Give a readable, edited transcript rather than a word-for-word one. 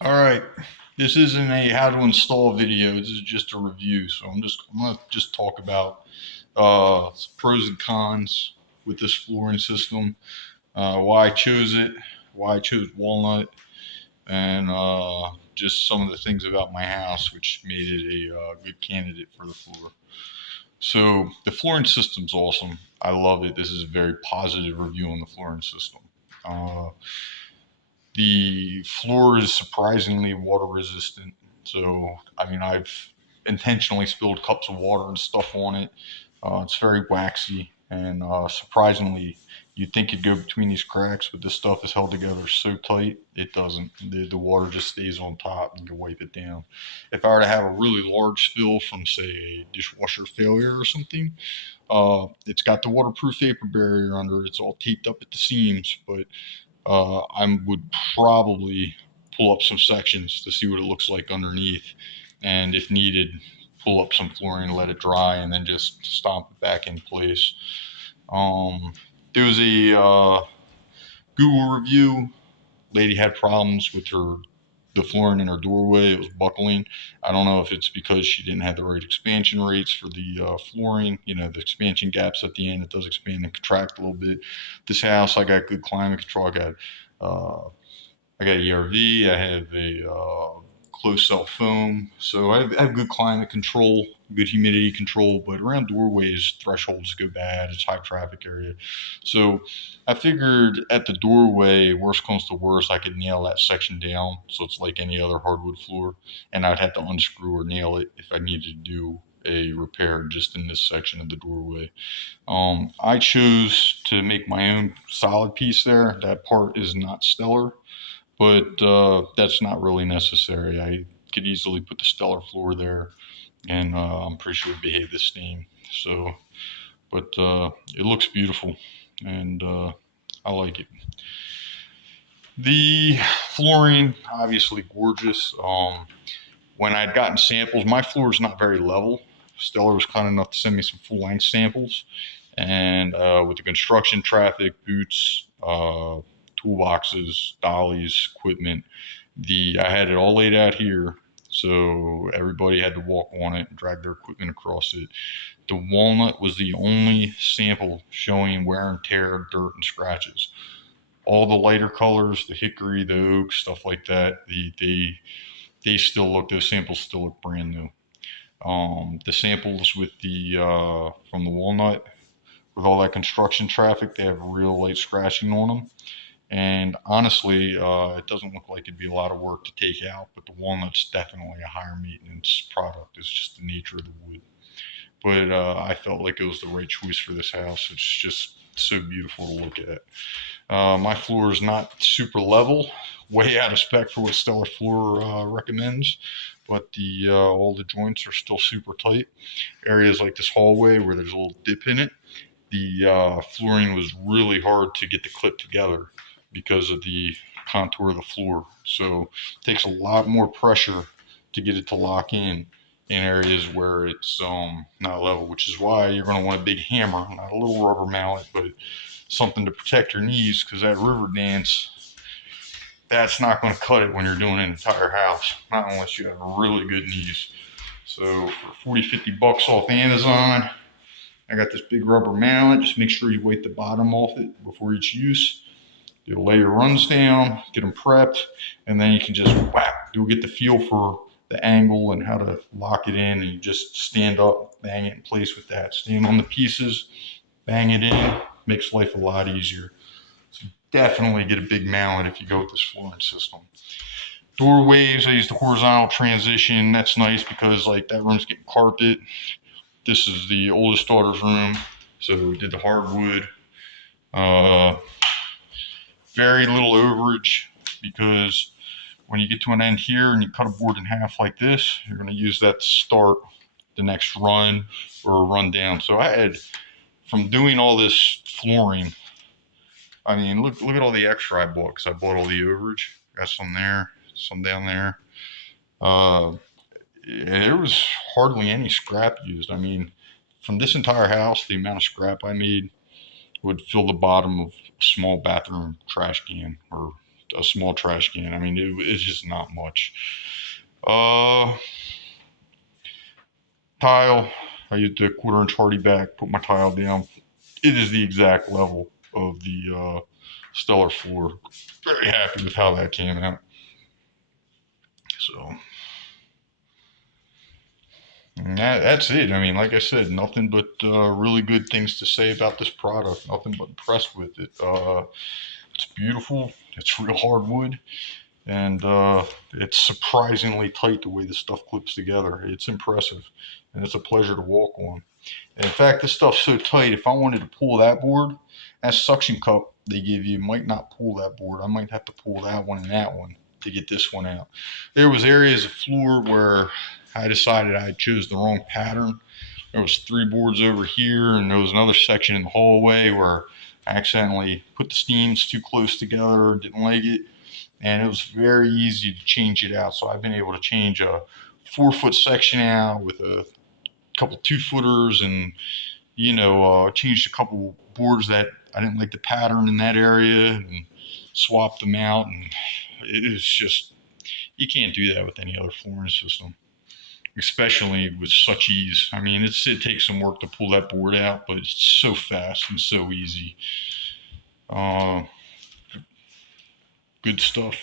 All right, this isn't a how to install video. This is just a review. So I'm gonna just talk about pros and cons with this flooring system, why I chose it, why I chose walnut, and just some of the things about my house which made it a good candidate for the floor. So the flooring system's awesome. I love it. This is a very positive review on the flooring system. Uh, the floor is surprisingly water resistant. So, I mean, I've intentionally spilled cups of water and stuff on it. It's very waxy, and surprisingly, you'd think it'd go between these cracks, but this stuff is held together so tight, it doesn't. The water just stays on top and you can wipe it down. If I were to have a really large spill from, say, a dishwasher failure or something, it's got the waterproof vapor barrier under it. It's all taped up at the seams, but I would probably pull up some sections to see what it looks like underneath, and if needed, pull up some flooring, let it dry, and then just stomp it back in place. Um, there was a Google review. Lady had problems with the flooring in her doorway. It was buckling. I don't know if it's because she didn't have the right expansion rates for the flooring. You know, the expansion gaps at the end, it does expand and contract a little bit. This house, I got good climate control. Uh, I got a ERV. I have a closed cell foam. So I have good climate control, good humidity control, but around doorways, thresholds go bad. It's high traffic area. So I figured at the doorway, worst comes to worst, I could nail that section down. So it's like any other hardwood floor. And I'd have to unscrew or nail it if I needed to do a repair just in this section of the doorway. I chose to make my own solid piece there. That part is not Steller, but that's not really necessary. I could easily put the Steller floor there, and I'm pretty sure it would behave the same. So, but it looks beautiful, and I like it. The flooring, obviously gorgeous. When I'd gotten samples, my floor is not very level. Steller was kind enough to send me some full length samples, and with the construction traffic, boots, toolboxes, dollies, equipment, I had it all laid out here, so everybody had to walk on it and drag their equipment across it. The walnut was the only sample showing wear and tear, dirt, and scratches. All the lighter colors, the hickory, the oak, stuff like that, they still look. Those samples still look brand new. The samples with the from the walnut, with all that construction traffic, they have real light scratching on them. And honestly, it doesn't look like it'd be a lot of work to take out, but the walnut's definitely a higher maintenance product. It's just the nature of the wood. But I felt like it was the right choice for this house. It's just so beautiful to look at. My floor is not super level, way out of spec for what Stellar Floor recommends, but the all the joints are still super tight. Areas like this hallway where there's a little dip in it, the flooring was really hard to get the clip together because of the contour of the floor. So it takes a lot more pressure to get it to lock in areas where it's not level, which is why you're going to want a big hammer, not a little rubber mallet, but something to protect your knees, because that river dance, that's not going to cut it when you're doing an entire house, not unless you have really good knees. So for 40, $50 off Amazon, I got this big rubber mallet. Just make sure you weight the bottom off it before each use. You'll lay your runs down, get them prepped, and then you can just whack. You'll get the feel for the angle and how to lock it in, and you just stand up, bang it in place with that. Stand on the pieces, bang it in, makes life a lot easier. So definitely get a big mallet if you go with this flooring system. Doorways, I use the horizontal transition. That's nice because like that room's getting carpet. This is the oldest daughter's room, so we did the hardwood. Uh, Very little overage because when you get to an end here and you cut a board in half like this, you're going to use that to start the next run or run down. So I had, from doing all this flooring, I mean, look at all the extra I bought because I bought all the overage. Got some there, some down there. Uh, there was hardly any scrap used. I mean, from this entire house, the amount of scrap I made would fill the bottom of a small bathroom trash can or a small trash can. I mean, it's just not much. Uh, Tile. I used the 1/4 inch hardy back, put my tile down. It is the exact level of the Steller floor. Very happy with how that came out. So that's it. I mean, like I said, nothing but really good things to say about this product. Nothing but impressed with it. It's beautiful. It's real hardwood, and it's surprisingly tight the way the stuff clips together. It's impressive, and it's a pleasure to walk on. And in fact, this stuff's so tight. If I wanted to pull that board, that suction cup they give you might not pull that board. I might have to pull that one and that one to get this one out. There was areas of floor where I decided I chose the wrong pattern. There was 3 boards over here, and there was another section in the hallway where I accidentally put the steams too close together, didn't like it, and it was very easy to change it out. So I've been able to change a 4-foot section out with a couple 2-footers, and changed a couple boards that I didn't like the pattern in that area, and swapped them out. And it's just, you can't do that with any other flooring system, especially with such ease. I mean, it takes some work to pull that board out, but it's so fast and so easy. Uh, Good stuff.